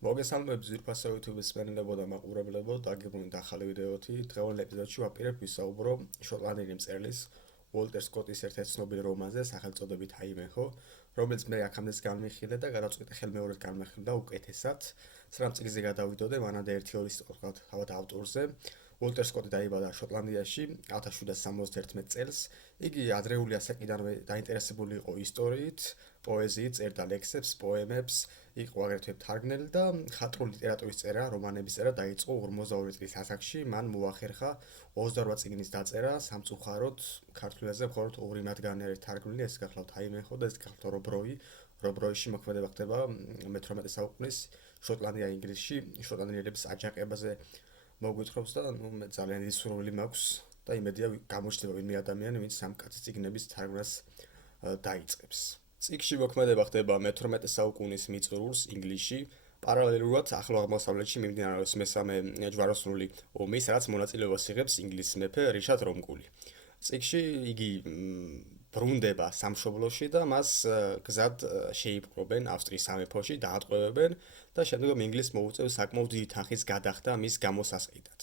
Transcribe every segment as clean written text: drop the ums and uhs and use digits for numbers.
მოგესალმებით ზირფასო YouTube-ის მენელებო და მაყურებლებო, დაგეგმოთ ახალი ვიდეოთი. დღევანდელ ეპიზოდში ვაპირებ ვისაუბრო შოტლანდიური მწერლის უოლტერ სკოტის ერთ-ერთ ცნობილ რომანზე, სახელწოდებით აიმენჰო, რომელიც მე აქამდეც განვიხილე და გადავწყვიტე ხელმეორედ განვიხილდა უკეთესად. სრამ წიგნზე გადავიდოდე, მანამდე ერთი ორი სიტყვა თავად ავტორზე. უოლტერ სკოტი დაიბადა შოტლანდიაში 1771 წელს. იგი ადრეული ასაკიდანვე დაინტერესებული იყო ისტორიით, პოეზიით, წერდა ლექსებს, პოემებს, იყო აგრეთვე მთარგმნელი და ხატრული ლიტერატურის წერა, რომანების წერა დაიწყო 52 წლის ასაკში. მან მოახერხა 28 წიგნის დაწერა სამწუხაროდ ქართულაზე მხოლოდ 2 მათგანი არის თარგმნილი, ეს გახლავთ აიმენჰო და ეს გახლავთ რობროი. რობროიში მოქმედება ხდება მე-18 საუკუნის შოტლანდია ინგლისში, შოტლანდიელების აჯანყებაზე მოგვითხრობს და მე ძალიან დიდი სურვილი მაქვს და იმედია გამოჩნდება ვინმე ადამიანი, ვინც ამ კაცის წიგნების თარგმნას დაიწყებს. წიგნში მოქმედება ხდება მე-18 საუკუნის მიწურულს ინგლისში, პარალელურად ახლო აღმოსავლეთში მიმდინარეობს მესამე ჯვაროსნული ომი, სადაც მონაწილეობას იღებს ინგლისის მეფე რიჩარდ რომკული. წიგნში იგი ბრუნდება სამშობლოში და მას გზად შეიპყრობენ ავსტრიის სამეფოში, დაატყვევებენ და შემდგომ ინგლისს მოუწევს საკმაოდ დიდი თანხის გადახდა მის გამოსასყიდად.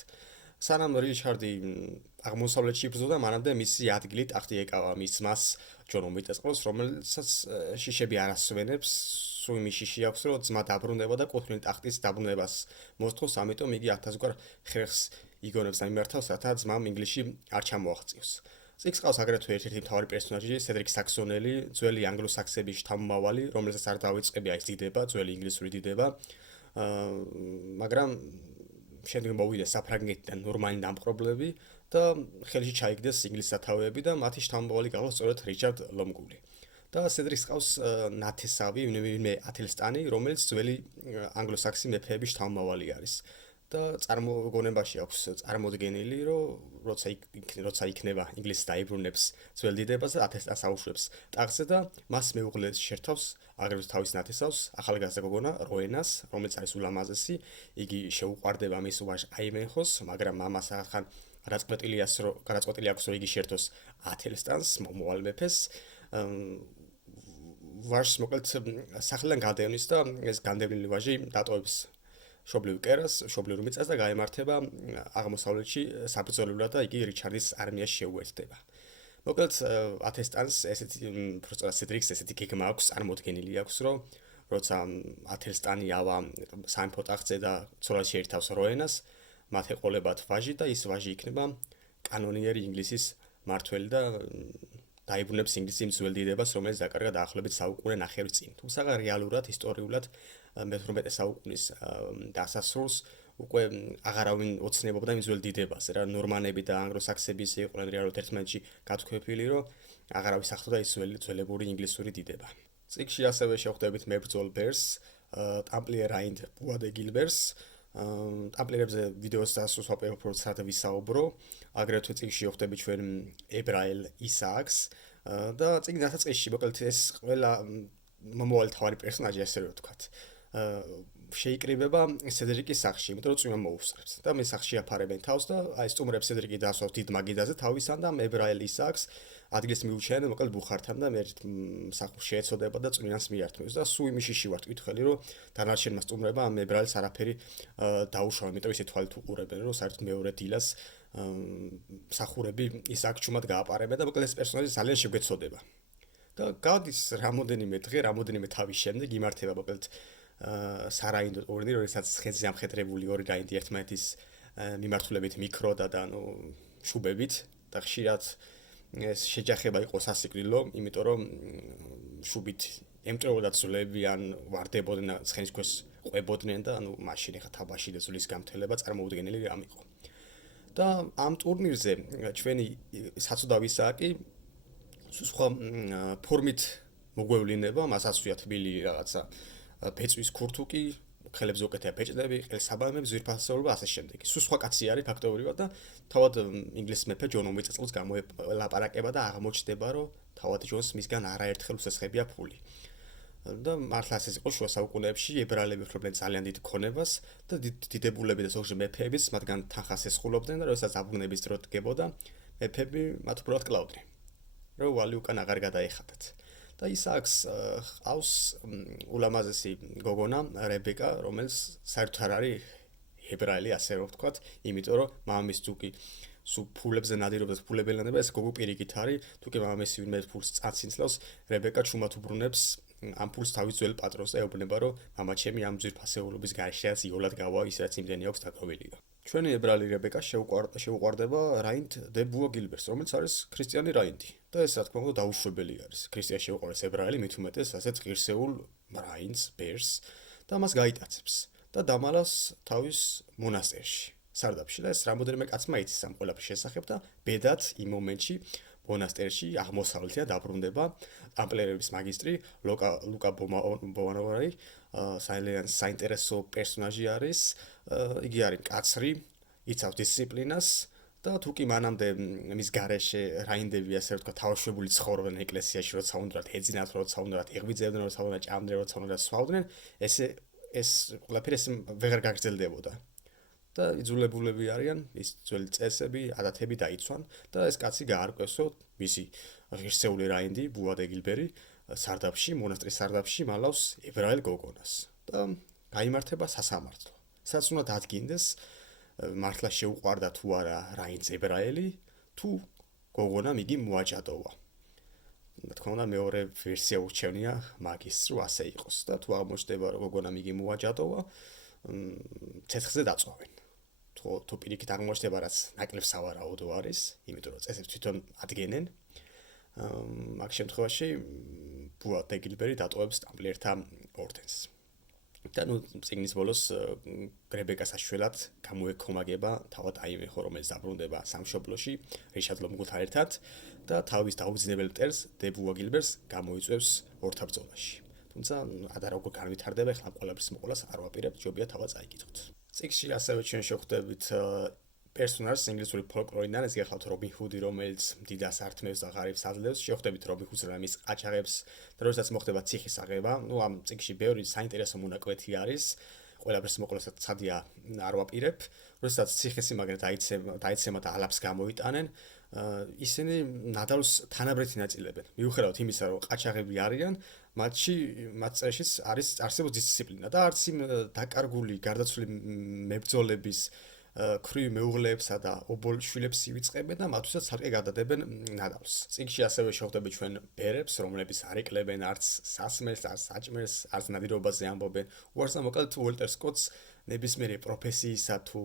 სანამ რიჩარდი აღმოსავლეთში იბრძოდა, მანამდე მისი ადგილი ტახტი ეკავა მის ძმას ჯონ უმიტესყროს, რომელსაც შიშები არ ასვენებს, სულ იმის შიში აქვს, რომ ძმა დაბრუნდება და კუთვნილ ტახტის დაბრუნებას მოსთხოვს, ამიტომ იგი 1000 გვარ ხერხს იგონებს და მიმართავს, რათა ძმამ ინგლისში არ ჩამოაღწიოს. წიგნს ყავს აგრეთვე ერთ-ერთი მთავარი პერსონაჟი, სედრიკ საქსონელი, ძველი ანგლო-საქსების შთამომავალი, რომელსაც არ დავიწყებია ის დიდება, ძველი ინგლისური დიდება, მაგრამ შემდგომ მოვიდეს საფრანგეთიდან ნორმანი დამპყრობლები და ხელში ჩაიგდეს ინგლისის სათავეები და მათი შთამომავალი გახდა სწორედ რიჩარდ ლომგული. და სედრიკს ყავს ნათესავი, ვინმე ათელსტანი, რომელიც ძველი ანგლო-საქსი მეფეების შთამომავალი არის. და წარმოგონებაში აქვს წარმოდგენილი, რომ როცა იქნება ინგლისს დაიბრუნებს ძველ დიდებას და ათელსტანს აუშვებს ტახტზე და მას მეუღლეს შერთავს აგრეთვე თავის ნათესავს, ახალგაზრდა გოგონა როენას, რომელიც არის ულამაზესი. იგი შეუყვარდება მის ვაჟ აიმენჰოს, მაგრამ მამას ახან გადაწყვეტილი აქვს, რომ იგი შერთოს ათელსტანს, მომავალ მეფეს. ვაჟს მოკლედ სახლიდან გადაევნის და ეს განდევნილი ვაჟი დატოვებს მშობლიურ კერას, მშობლიურ მიწას და გაემართება აღმოსავლეთში საბრძოლველად და იგი რიჩარდის არმიაში შეუერთდება. მოკლედ ათელსტანს სედრიკს ესეთი გეგმა აქვს, წარმოდგენილი აქვს, რომ როცა ათელსტანი ავა სამეფო ტახტზე და ცოლად შეერთავს როენას, მათ ეყოლებათ ვაჟი და ის ვაჟი იქნება კანონიერი ინგლისის მმართველი და დაიბრუნებს ინგლისის იმ ძველ დიდებას, რომელიც დაკარგა დაახლოებით საუკუნე ნახევრის წინ. თუმცა რეალურად, ისტორიულად მე-18 საუკუნის დასასრულს უკვე აღარავინ ოცნებობდა იმ ძველ დიდებაზე, რა ნორმანები და ანგლო-საქსების იყვნენ რეალურად ერთმანეთში გათქვეფილი, რომ აღარავის ახლდა ის ძველებური ინგლისური დიდება. წიგნში ასევე შევხვდებით მებრძოლ ბერს, ტამპლიერ აინდ ბუადე გილბერს, ტამპლიერებზე ვიდეოს დასუსვ ვაპრობთ ვისაუბრო, აგრეთვე წიგნში შევხვდებით ჩვენ ებრაელ ისააკს და წიგნის დასაწყისში მოკლედ ეს ყველა მომავალი თავარი პერსონაჟი, ასე რომ ვთქვათ, შეიკრიბება სედრიკის სახლში, იმიტომ რომ წვიმა მოუსწრებს და მე სახლში აფარებენ თავს და აი სტუმრებს სედრიკი დასვავს დიდ მაგიდაზე თავისთან და ებრაელ ისააკს ადგილს მიუჩენენ მოკლედ ბუხართან და მე სახლში შეეცოდება და წვიმას მიართმევს და სულ იმის შიში ვარ თვითხელი, რომ დანარჩენმა სტუმრებმა ამ ებრაელს არაფერი დაუშვა, იმიტომ ისე თვალით უყურებენ, რომ საერთოდ მეორე დილას მსახურები ისააკს ჩუმად გააპარებენ და მოკლედ ეს პერსონაჟი ძალიან შეგვეცოდება. და გადის რამოდენიმე დღე, რამოდენიმე თავის შემდეგ იმართება მოკლედ სარაინდო ტურნირი, როდესაც ხეზე ამხედრებული ორი რაინდი ერთმანეთის მიმართულებით მიქროდა და შუბებით და ხშირად ეს შეჯახება იყო სასიკვდილო, იმიტომ რომ შუბით ემტვრეოდა ძვლები ან ვარდებოდნენ ცხენის ქვეშ ყვებოდნენ და მაშინ ეხა თაბაში და ძვლის გამთელება წარმოუდგენელი რამ იყო. და ამ ტურნირზე ჩვენი საცუდავ ისააკი სხვა ფორმით მოგვევლინება, მას აცვია თბილი რაღაცა ბეწვის ქურთუკი, ხელებზე უკეთია ბეჭდები, ყელსაბამები, ძვირფასეულობა, ასე შემდეგ. სულ სხვა კაცი არის ფაქტობრივად და თავად ინგლისის მეფე ჯონ უმიწესყროს გამოელაპარაკება და აღმოჩნდება, რომ თავად ჯონს მისგან არაერთხელ უსესხებია ფული. და მართლაც ეს იყო შუა საუკუნეებში, ებრაელები ხრობდნენ ძალიან დიდ ქონებას და დიდებულები და ზოგჯერ მეფეებიც მათგან თანხას ესხულობდნენ და როდესაც დაბრუნების დრო დგებოდა, მეფეები მათ უბრალოდ კლავდნენ, რომ ვალი უკან აღარ გადაეხადათ. და ისააკს ყავს ულამაზესი გოგონა რებეკა, რომელიც საერთოდ არ არის ებრაელი, ასე რომ ვთქვათ, იმიტომ რომ მამამისი თუკი სულ ფულებზე ნადირობს ფულებელანება, ეს გოგო პირიქით არის, თუკი მამამისი ვინმე ფულს წაცინცლავს, რებეკა ჩუმად უბრუნებს ამ ფულს თავის ძველ პატრონს და ეუბნება, რომ მამაჩემი ამ ძვირფასეულობის გარეშეაც იოლად გავა, ის რაც იმდენი აქვს დაკავილია. ჩვენი ებრაელი რებეკა შეუყვარდება რაინდ დე ბუა გილბერტს, რომელიც არის ქრისტიანი რაინდი. და ეს რა თქმა უნდა დაუშვებელი არის. ქრისტიანი შეუყვარდეს ებრაელი, მით უმეტეს ასეთ ღირსეულ რაინდს, ბერს და მას გაიტაცებს და დამალავს თავის მონასტერში, სარდაფში და ეს რამოდენიმე კაცმა იცის ამ ყველაფრის შესახებ და ბედად იმ მომენტში მონასტერში აღმოსავლეთიდან დაბრუნდება ტამპლიერების მაგისტრი ლუკა ბოვანოვარი, საინტერესო პერსონაჟი არის. იგი არის კაცრი, იცავს დისციპლინას და თუკი მანამდე მის გარეშე რაინდები, ასე რომ თქვა, თავშებული ცხოვრობენ ეკლესიაში, როცა უნდათ ეძინათ, როცა უნდათ ეღვიძებდნენ, როცა უნდათ ჭამდნენ, როცა უნდათ სვავდნენ, ეს ყველაფერი ვეღარ გაგრძელდებოდა. და იძულებულები არიან ის ძველი წესები, ადათები დაიცვან და ეს კაცი გაარკვევსო მისი ღირსეული რაინდი ბუა დე გილბერი სარდაფში, მონასტრის სარდაფში მალავს ებრაელ გოგონას და გაიმართება სასამართლო. სადაც უნდა დადგინდეს მართლა შეუყვარდა თუ არა რაინდს ებრაელი, თუ გოგონამ იგი მოაჯადოვა. რა თქმა უნდა მეორე ვერსია ურჩევნია მაგის რომ ასე იყოს და თუ აღმოჩნდება რომ გოგონამ იგი მოაჯადოვა, ცეცხლზე დაწვავენ. თუ პირიქით აღმოჩნდება რაც ნაკლებ სავარაუდო არის, იმიტომ რომ წესებს თვითონ ადგენენ. მაგ შემთხვევაში ბუა დე გილბერი დატოვებს ტამპლიერთა ორდენს. და წიგნის ბოლოს რებეკას საშველად გამოეკომაგება თავად აიმეხო, რომელიც დაბრუნდება სამშობლოში რიშად ლომგულთან ერთად და თავის დაუძინებელ მტერს დე ბუა გილბერს გამოიწვევს ორთაბრძოლაში. თუმცა ადა როგორ განვითარდება, ახლა ყველაფრის მოყოლას არ ვაპირებთ, ჯობია თავად წაიკითხოთ. წიგნში ასევე ჩვენ შევხვდებით პერსონაჟს ინგლისური ფოლკლორიდან, ეს გახლავთ რობინ ჰუდი, რომელიც მდიდარს ართმევს და ღარიბს აძლევს. შევხვდებით რობინ ჰუდს, რომელიც ყაჩაღებს და როდესაც მოხდება ციხის აღება, ამ წიგნში ბევრი საინტერესო მონაკვეთი არის. ყველაფერს მოყოლასაც ცადია არ ვაპირებ. როდესაც ციხესიმაგრე დაიცემა და ალაფს გამოიტანენ, ისინი ნადავლს თანაბრეთი ნაწილებენ. მიუხედავად იმისა, რომ ყაჩაღები არიან, მათ წერშიც არსებობს დისციპლინა და არც იმ დაკარგული გარდაცვლილი მებრძოლების ქრივ მეუღლეებსა და ობოლ შვილებს ივიწყებენ და მათთვისაც ცალკე გადადებენ ნადავლს. წიგნში ასევე შევხვდებით ჩვენ ბერებს, რომლებიც არ ეკლებენ არც სასმელს, არც საჭმელს, არც ნადირობაზე ამბობენ. უარს და მოკლედ უოლტერ სკოტს ნებისმიერი პროფესიისა თუ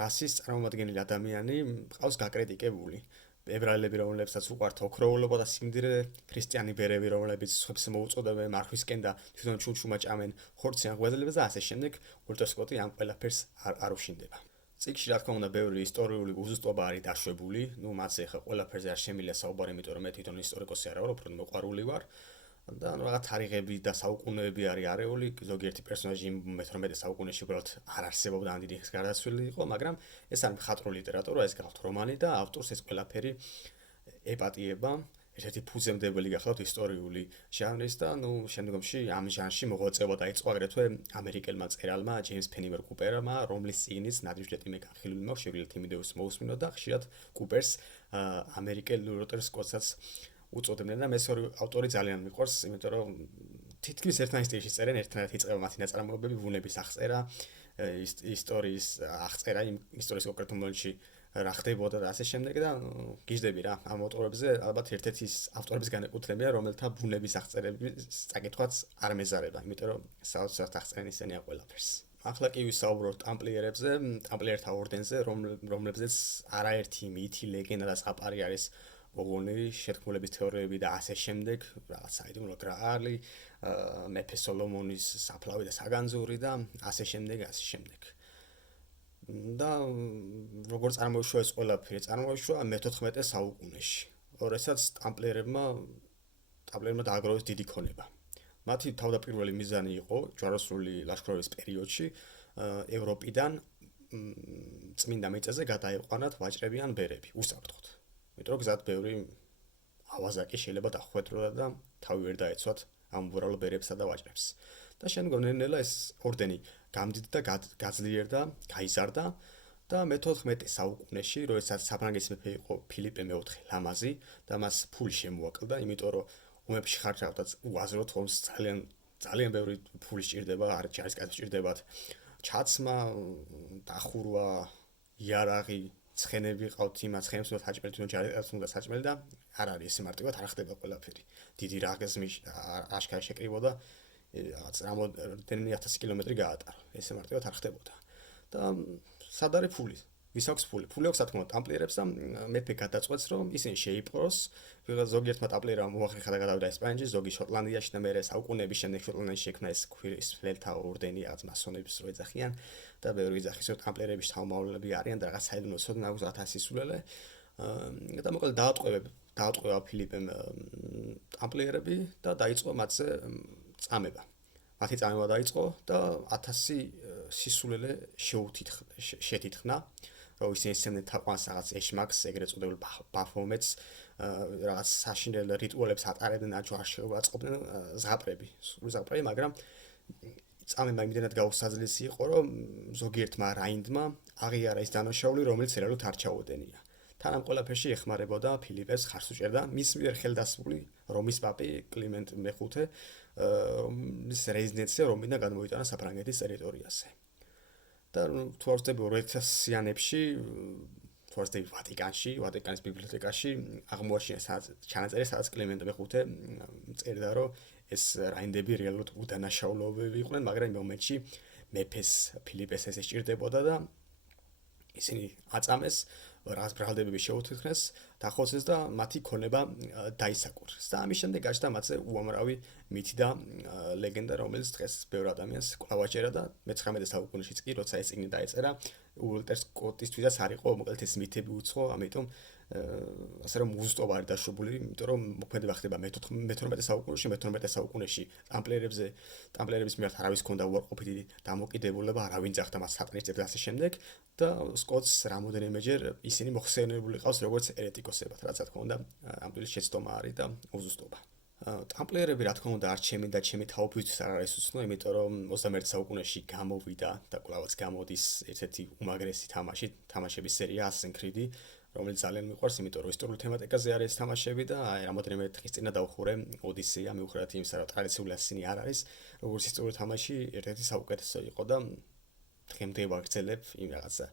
რასის წარმომადგენელი ადამიანი ყავს გაკრიტიკებული. ებრაელები, რომლებსაც უყვართ ოქროულობა და სიმდიდრე, ქრისტიანი ბერები, რომლებიც სხვებს მოუწოდებენ მარხვისკენ და თვითონ ჩუმჩუმა ჭამენ ხორციან ღვიძლებს და ასე შემდეგ, უოლტერ სკოტი ამ ყველაფერს არ უშინდება. წიგნში რა თქმა უნდა ბევრი ისტორიული უზუსტობა არის დაშვებული, მათზე ხა ყველაფერზე არ შემიძლია საუბარი, იმიტომ რომ მე თვითონ ისტორიკოსი არა ვარ, უფრო მოყვარული ვარ. და რაღაც თარიღები და საუკუნეები არის არეული, ზოგიერთი პერსონაჟი მე-18 საუკუნეში უბრალოდ არ არსებობდა, ან დიდი ხნის გარდაცვლილი იყო, მაგრამ ეს არის მხატვრული ლიტერატურა, ეს გახლავთ რომანი და ავტორს ეს ყველაფერი ეპატიება, ერთ-ერთი ფუძემდებელი გახლავთ ისტორიული ჟანრის და შემდგომში ამ ჟანრში მოღვაწეობა დაიწყო აგრეთვე ამერიკელმა მწერალმა ჯეიმს ფენიმერ კუპერმა, რომლის წიგნიც ნადირჟდეტი მე განხილული მაქვს, შეგვიძლიათ იმ ვიდეოს მოусმინოთ და ხშირად კუპერს ამერიკელ უოლტერ სკოტსაც უწოდებდნენ და მე ეს ორი ავტორი ძალიან მიყვარს, იმიტომ რომ თითქმის ერთმანეთის სტილში წერენ, ერთნაირად იწყება მათი ნაწარმოებები, ვუნების აღწერა, ისტორიის აღწერა, იმ ისტორიის კონკრეტულ მომენტში რა ხდებოდა და ასე შემდეგ და გიждები რა ამ ავტორებზე, ალბათ ერთ-ერთი ის ავტორების განეკუთვნებია, რომელთა ვუნების აღწერების წაკითხვაც არ მეზარება, იმიტომ რომ საოცრად აღწერენ ისინი ამ ყველაფერს. ახლა კი ვისაუბროთ ტამპლიერებზე, ტამპლიერთა ორდენზე, რომლებზეც არაერთი მითი, ლეგენდა და ზღაპარი არის მოგონილი, შეთქმულების თეორიები და ასე შემდეგ, რაღაც საიდუმლო გრაალი, მეფე სოლომონის საფლავი და საგანძური და ასე შემდეგ. და როგორ წარმოიშვა ეს ყველაფერი? წარმოიშვა მე-14 საუკუნეში, როდესაც ტამპლიერებმა დააგროვეს დიდი ქონება. მათი თავდაპირველი მიზანი იყო ჯვაროსნული ლაშქრობის პერიოდში ევროპიდან წმინდა მიწაზე გადაეყვანათ ვაჭრები ან ბერები, უსაფრთხოდ. იმიტომ რომ გზად ბევრი ავაზაკი შეიძლება დახვედროდა და თავი ვერ დაეცვათ ამ უბრალო ბერებსა და ვაჭრებს. და შემდგომ ნელ-ნელა ეს ორდენი გამდიდდა, გაძლიერდა, გაიზარდა და მე-14 საუკუნეში, როდესაც საფრანგეთის მეფე იყო ფილიპე მეოთხე ლამაზი და მას ფული შემოაკლდა, იმიტომ რომ ომებში ხარჯავდაც უაზროდ ხომ ძალიან ბევრი ფული სჭირდება, ჯარისკაცი სჭირდებათ, ჩაცმა, დახურვა, იარაღი, ცხენები ყავთ იმათ, ცხენებს უნდა საჭმელი, თუნდაც ჯარისკაცს უნდა საჭმელი და არ არის ესე მარტივად არ ხდება ყველაფერი. დიდი რაგაზმი აშკარა შეკრიბოდა რაღაც რამდენიმე 1000 კილომეტრი გაატარა. ესე მარტივად არ ხდებოდა. და სად არის ფული? ვის აქვს ფული? ფული აქვს, რა თქმა უნდა, ტამპლიერებს და მეფე გადაწყვეტს, რომ ისინი შეიპყროს. ზოგიერთმა ტამპლიერმა მოახერხა და გადავიდა ესპანეთში, ზოგი შოტლანდიაში და მერე საუკუნეების შემდეგ შოტლანდიაში შექმნა ეს ქვირისფრელთა ორდენი, რაღაც მასონების რო ეძახიან და ბევრი ეძახის, რომ ტამპლიერების თავმოყრილეები არიან და რაღაც საიდუმლო ცოდნა აქვს 1000 სისულელე. და მოკლედ დაატყვევა ფილიპემ ტამპლიერები და დაიწყო მათზე წამება. მათი წამება დაიწყო და 1000 სისულელე შეთითხნა, რომ ისინი ესწრებდნენ თაყვანს რაღაც ეშმაკს, ეგრეთ წოდებულ ბაფომეტს, რაღაც საშინელ რიტუალებს ატარებდნენ, აჯვარშეობა აწყობდნენ ზღაპრები, მაგრამ წამება იმდენად გაუსაძლისი იყო, რომ ზოგიერთმა რაინდმა აღიარა ის დანაშაული, რომელიც რეალურად არ ჩაუდენია. თან ამ ყველაფერში ეხმარებოდა ფილიპეს ხარს უჭერდა მის მიერ ხელდასმული რომის პაპი კლიმენტ მეხუთე, მის რეზიდენცია რომიდან გადმოიტანა საფრანგეთის ტერიტორიაზე. და თუ არ ვწდები 2000-იანებში, თუ არ ვწდები ვატიკანის ბიბლიოთეკაში აღმოაჩინეს ჩანაწერი, სადაც კლიმენტ მეხუთე წერდა, რომ ეს რაინდები რეალურად უდანაშაულობები იყვნენ, მაგრამ იმ მომენტში მეფეს ფილიპეს ესე სჭირდებოდა და ისინი აწამეს, რაღაც ბრალდებები შეუთითქნეს, დახოცეს და მათი ქონება დაისაკურეს. და ამის შემდეგ გაჩნდა მათზე უამრავი მითი და ლეგენდა, რომელიც დღეს ბევრ ადამიანს კვლავ და მე-19 საუკუნეშიც კი, როცა ეს წიგნი დაეწერა, უოლტერ სკოტისთვისაც არ იყო მოკლედ ეს მითები უცხო, ამიტომ ასე რომ უზუსტობა არის დაშვებული, იმიტომ რომ მოქმედება ხდება მე-12 საუკუნეში, მე-12 საუკუნეში ტამპლიერების მიერ არავის ჰქონდა უარყოფითი დამოკიდებულება, არავინ ძახდა მას სატანის და ასე შემდეგ და სკოტს რამოდენიმეჯერ ისინი მოხსენებული ყავს როგორც ერეტიკოსებად, რაც რა თქმა უნდა ამ პირის შეცდომა არის და უზუსტობა. ტამპლიერები რა თქმა უნდა არ ჩემი და ჩემი თაობისთვის არ არის უცნო, იმიტომ რომ 21 საუკუნეში გამოვიდა და კვლავაც გამოდის ერთ-ერთი უმაგრესი თამაშების სერია Assassin's Creed, რომელიც ძალიან მიყვარს, იმიტომ რომ ისტორიულ თემატიკაზე არის თამაშები და რამოდენიმე დღის წინ დავხურე ოდისეა, მიუხედავად იმისა, რომ ტრადიციული Assassin არ არის, როგორც ისტორიული თამაში ერთ-ერთი საუკეთესო იყო და დღემდე ვაგრძელებ იმ რაღაცა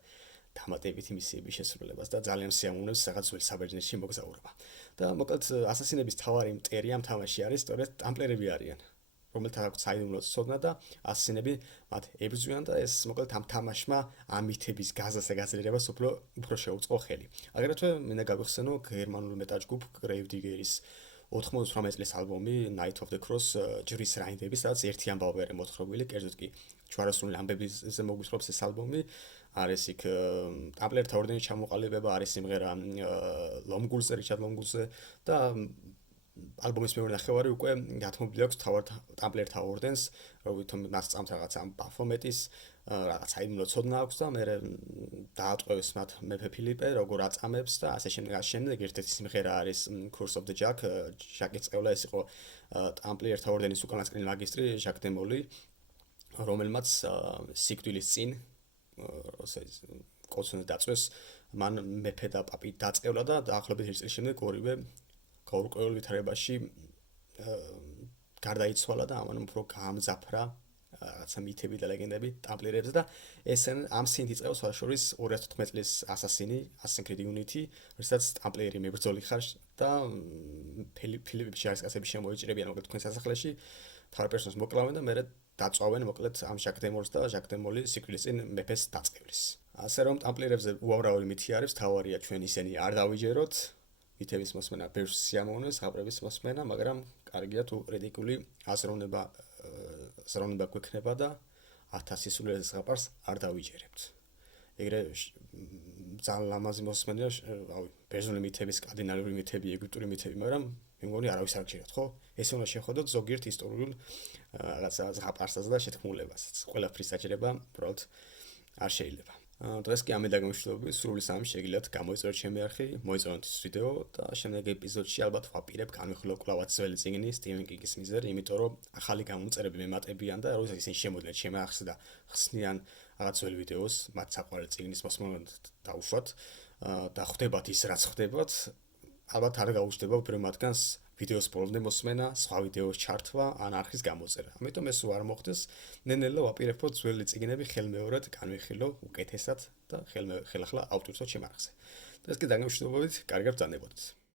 დამატებითი მისიების შესრულებას და ძალიან სიამოვნებს რაღაც ძველ საბერძნეთში მოგზაურობა. და მოკლედ ასასინების თავარი მტერი ამ თამაში არის სწორედ ტამპლიერები არიან, რომელთაც აქვს საიდუმლო ცოდნა და ასასინები მათ ებრძვიან და ეს მოკლედ ამ თამაშმა ამ მითების გაზაზე გაძლიერებას უფრო შეუწყო ხელი. აგრეთვე მინდა გავიხსენო გერმანულ მეტალ ჯგუფ Gravedigger-ის 98 წლის ალბომი Night of the Cross ჯვრის რაინდები, სადაც ერთი ამბავი არის მოთხრობილი, კერძოდ კი ჯვაროსნული ამბებზე მოგვისწრობს ეს ალბომი. არის იქ ტამპლიერთა ორდენის ჩამოყალიბება, არის სიმღერა ლომგულზე, რიჩარდ ლომგულზე და ალბომის მეორე ნახევარი უკვე გათმობილი აქვს თავად ტამპლიერთა ორდენს, რომ მას წამს რაღაც ამ ბაფომეტის რაღაც საიდუმლო ცოდნა აქვს და მე დაატყვევეს მათ მეფე ფილიპე, როგორ აწამებს და ასე შემდეგ ერთ-ერთი სიმღერა არის Curse of the Jack, ჟაკის წევლა, ეს იყო ტამპლიერთა ორდენის უკანასკნელი მაგისტრი ჟაკ დე მოლი, რომელმაც სიკვდილის წინ კოცონს დაწვეს, მან მეფე და პაპი დაწყევლა და დაახლოებით 1 წლის შემდეგ ორივე გაურკვეველ ვითარებაში გარდაიცვალა და ამან უფრო გაამძაფრა რაღაცა მითები და ლეგენდები ტამპლიერებზე და ეს ამ სინით იწყება სხვადასხვის 2014 წლის Assassin's Creed Unity, როდესაც ტამპლიერი მებრძოლი ხარ და ფილიპის ჯარისკაცები შემოიჭრებიან მოკლედ თქვენ სასახლეში, თავი პერსონაჟს მოკლავენ და მე დაწვავენ მოკლედ ამ ჟაკ დე მოლს და ჟაკ დე მოლი სიკვდილის წინ მეფეს დაწყევლის. ასე რომ ტამპლიერებზე უამრავი მითი არის, თავარია ჩვენ ისინი არ დავიჯეროთ. მითების მოსმენა ბევრს სიამოვნებს, ზღაპრების მოსმენა, მაგრამ კარგია თუ კრიტიკული აზროვნება გვექნება და 1000 სისულელეს ზღაპარს არ დავიჯერებთ. ეგრე ძალიან ლამაზი მოსმენია, რავი, ბერძნული მითების, სკანდინავიური მითები, ეგვიპტური მითები, მაგრამ მე მგონი არავის არ გჭირთ, ხო? ეს უნდა შეხვდოთ ზოგიერთ ისტორიულ რაღაცა ზღაპარსაც და შეთქმულებასაც. ყველაფრის საჭირება უბრალოდ არ შეიძლება. დღეს კი ამით დაგემშვიდობებით, სრული სამი შეგიძლიათ გამოიწეროთ ჩემი არხი, მოიწონოთ ეს ვიდეო და შემდეგ ეპიზოდში ალბათ ვაპირებ განვიხილო კვლავაც ძველი წიგნი სტივენ კინგის მიზერი, იმიტომ რომ ახალი გამომწერები მემატებიან და როდესაც ისინი შემოდიან ჩემი არხზე და ხსნიან რაღაც ძველ ვიდეოს, მათ საყვარელი წიგნის მოსმენად დაუშვათ და ხვდებათ ის რაც ხვდებათ, ალბათ არ გაუჩნდება უფრო მათგანს ვიდეოს ბოლომდე მოსმენა, სხვა ვიდეოს ჩართვა ან არხის გამოწერა. ამიტომ ეს არ მოხდეს, ნელ-ნელა ვაპირებ, რომ ძველი წიგნები ხელმეორედ განვიხილო უკეთესად და ხელახლა ავტვირთოთ ჩემ არხზე. და ეს კი დაგემშვიდობებით, კარგად ბრძანებოდეთ.